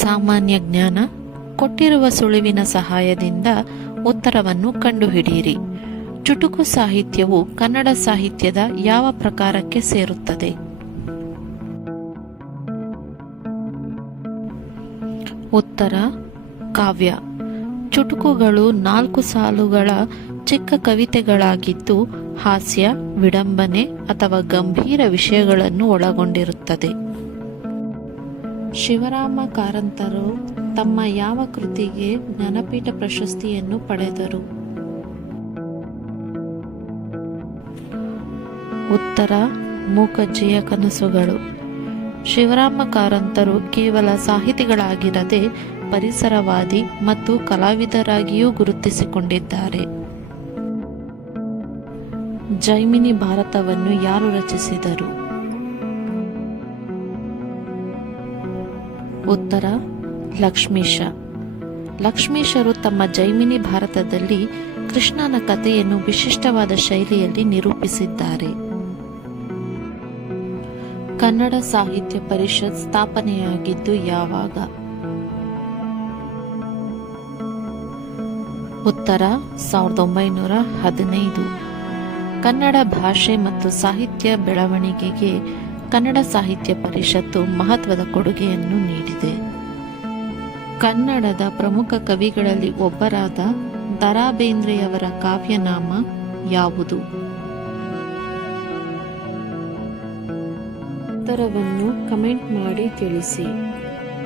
ಸಾಮಾನ್ಯ ಜ್ಞಾನ. ಕೊಟ್ಟಿರುವ ಸುಳಿವಿನ ಸಹಾಯದಿಂದ ಉತ್ತರವನ್ನು ಕಂಡುಹಿಡಿಯಿರಿ. ಚುಟುಕು ಸಾಹಿತ್ಯವು ಕನ್ನಡ ಸಾಹಿತ್ಯದ ಯಾವ ಪ್ರಕಾರಕ್ಕೆ ಸೇರುತ್ತದೆ? ಉತ್ತರ ಕಾವ್ಯ. ಚುಟುಕುಗಳು 4 ಸಾಲುಗಳ ಚಿಕ್ಕ ಕವಿತೆಗಳಾಗಿದ್ದು ಹಾಸ್ಯ, ವಿಡಂಬನೆ ಅಥವಾ ಗಂಭೀರ ವಿಷಯಗಳನ್ನು ಒಳಗೊಂಡಿರುತ್ತದೆ. ಶಿವರಾಮ ಕಾರಂತರು ತಮ್ಮ ಯಾವ ಕೃತಿಗೆ ಜ್ಞಾನಪೀಠ ಪ್ರಶಸ್ತಿಯನ್ನು ಪಡೆದರು? ಉತ್ತರ ಮೂಕಜ್ಜಿಯ ಕನಸುಗಳು. ಶಿವರಾಮ ಕಾರಂತರು ಕೇವಲ ಸಾಹಿತಿಗಳಾಗಿರದೆ ಪರಿಸರವಾದಿ ಮತ್ತು ಕಲಾವಿದರಾಗಿಯೂ ಗುರುತಿಸಿಕೊಂಡಿದ್ದಾರೆ. ಜೈಮಿನಿ ಭಾರತವನ್ನು ಯಾರು ರಚಿಸಿದರು? ಉತ್ತರ ಲಕ್ಷ್ಮೀಶ. ಲಕ್ಷ್ಮೀಶರು ತಮ್ಮ ಜೈಮಿನಿ ಭಾರತದಲ್ಲಿ ಕೃಷ್ಣನ ಕಥೆಯನ್ನು ವಿಶಿಷ್ಟವಾದ ಶೈಲಿಯಲ್ಲಿ ನಿರೂಪಿಸಿದ್ದಾರೆ. ಕನ್ನಡ ಸಾಹಿತ್ಯ ಪರಿಷತ್ ಸ್ಥಾಪನೆಯಾಗಿದ್ದು ಯಾವಾಗ? ಉತ್ತರ 1915. ಕನ್ನಡ ಭಾಷೆ ಮತ್ತು ಸಾಹಿತ್ಯ ಬೆಳವಣಿಗೆಗೆ ಕನ್ನಡ ಸಾಹಿತ್ಯ ಪರಿಷತ್ತು ಮಹತ್ವದ ಕೊಡುಗೆಯನ್ನು ನೀಡಿದೆ. ಕನ್ನಡದ ಪ್ರಮುಖ ಕವಿಗಳಲ್ಲಿ ಒಬ್ಬರಾದ ದ ರಾ ಬೇಂದ್ರೆಯವರ ಕಾವ್ಯನಾಮ ಯಾವುದು? ಉತ್ತರವನ್ನು ಕಮೆಂಟ್ ಮಾಡಿ ತಿಳಿಸಿ.